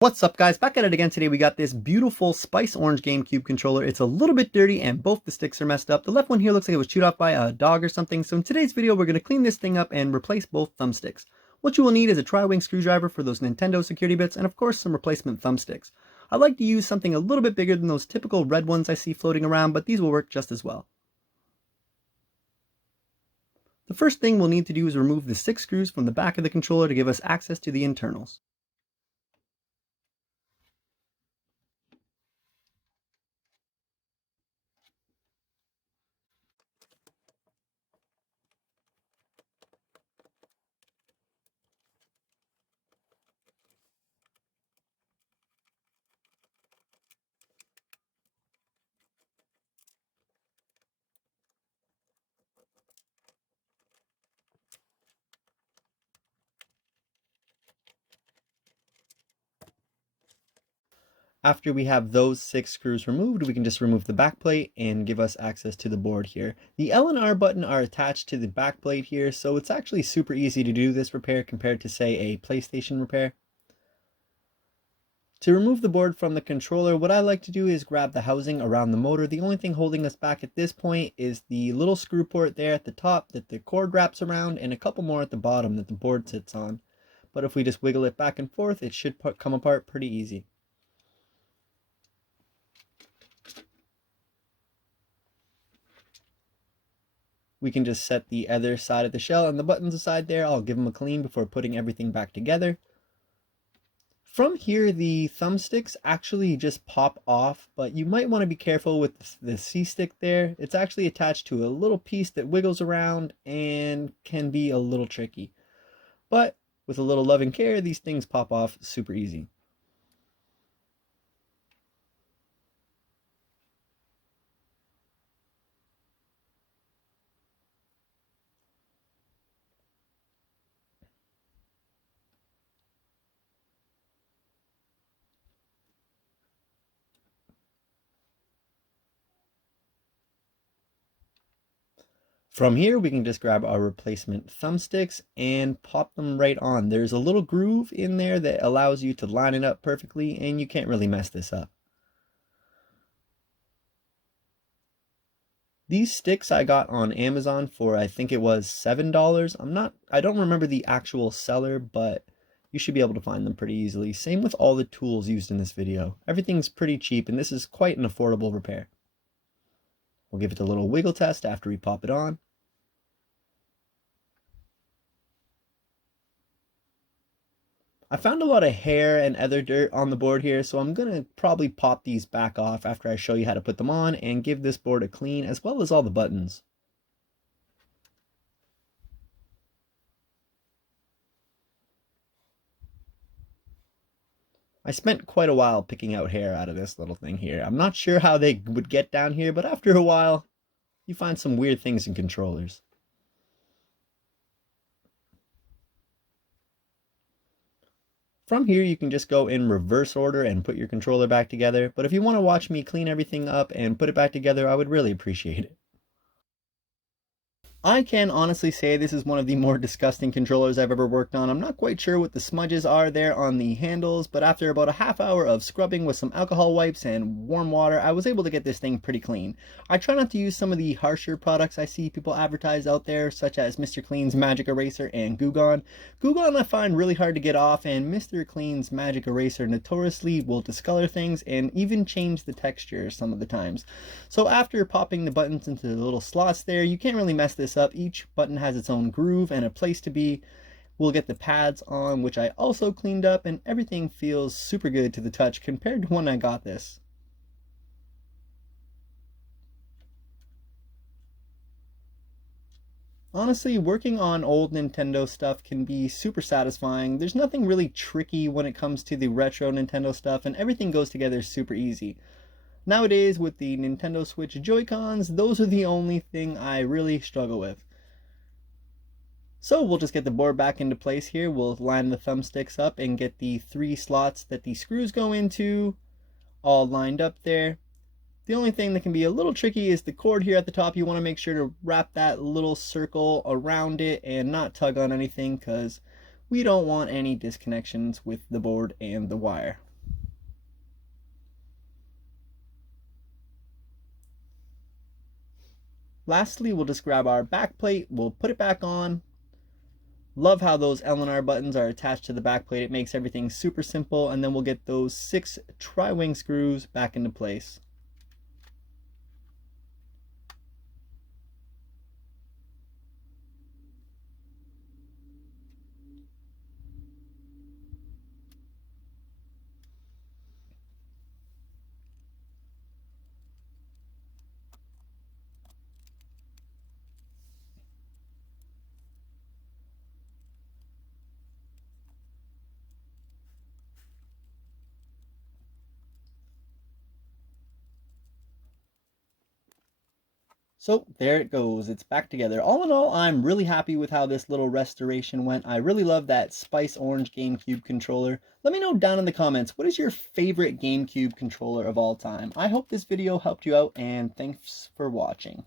What's up guys, back at it again today. We got this beautiful spice orange GameCube controller. It's a little bit dirty and both the sticks are messed up. The left one here looks like it was chewed off by a dog or something. So in today's video, we're going to clean this thing up and replace both thumbsticks. What you will need is a tri-wing screwdriver for those Nintendo security bits and of course some replacement thumbsticks. I like to use something a little bit bigger than those typical red ones I see floating around, but these will work just as well. The first thing we'll need to do is remove the 6 screws from the back of the controller to give us access to the internals. After we have those 6 screws removed, we can just remove the back plate and give us access to the board here. The L and R button are attached to the back plate here, so it's actually super easy to do this repair compared to, say, a PlayStation repair. To remove the board from the controller, what I like to do is grab the housing around the motor. The only thing holding us back at this point is the little screw port there at the top that the cord wraps around and a couple more at the bottom that the board sits on. But if we just wiggle it back and forth, it should come apart pretty easy. We can just set the other side of the shell and the buttons aside there. I'll give them a clean before putting everything back together. From here, the thumbsticks actually just pop off, but you might want to be careful with the C-stick there. It's actually attached to a little piece that wiggles around and can be a little tricky. But with a little love and care, these things pop off super easy. From here, we can just grab our replacement thumbsticks and pop them right on. There's a little groove in there that allows you to line it up perfectly, and you can't really mess this up. These sticks I got on Amazon for, I think it was $7. I don't remember the actual seller, but you should be able to find them pretty easily. Same with all the tools used in this video. Everything's pretty cheap, and this is quite an affordable repair. We'll give it a little wiggle test after we pop it on. I found a lot of hair and other dirt on the board here, so I'm going to probably pop these back off after I show you how to put them on and give this board a clean, as well as all the buttons. I spent quite a while picking out hair out of this little thing here. I'm not sure how they would get down here, but after a while, you find some weird things in controllers. From here, you can just go in reverse order and put your controller back together, but if you want to watch me clean everything up and put it back together, I would really appreciate it. I can honestly say this is one of the more disgusting controllers I've ever worked on. I'm not quite sure what the smudges are there on the handles, but after about a half hour of scrubbing with some alcohol wipes and warm water, I was able to get this thing pretty clean. I try not to use some of the harsher products I see people advertise out there, such as Mr. Clean's Magic Eraser and Goo Gone. Goo Gone I find really hard to get off, and Mr. Clean's Magic Eraser notoriously will discolor things and even change the texture some of the times. So after popping the buttons into the little slots there, you can't really mess this up. Each button has its own groove and a place to be. We'll get the pads on, which I also cleaned up, and everything feels super good to the touch compared to when I got this. Honestly, working on old Nintendo stuff can be super satisfying. There's nothing really tricky when it comes to the retro Nintendo stuff, and everything goes together super easy. Nowadays, with the Nintendo Switch Joy-Cons, those are the only thing I really struggle with. So we'll just get the board back into place here. We'll line the thumbsticks up and get the 3 slots that the screws go into all lined up there. The only thing that can be a little tricky is the cord here at the top. You want to make sure to wrap that little circle around it and not tug on anything, because we don't want any disconnections with the board and the wire. Lastly, we'll just grab our back plate, we'll put it back on. Love how those L and R buttons are attached to the back plate. It makes everything super simple, and then we'll get those 6 tri-wing screws back into place. So there it goes, it's back together. All in all, I'm really happy with how this little restoration went. I really love that Spice Orange GameCube controller. Let me know down in the comments, what is your favorite GameCube controller of all time? I hope this video helped you out, and thanks for watching.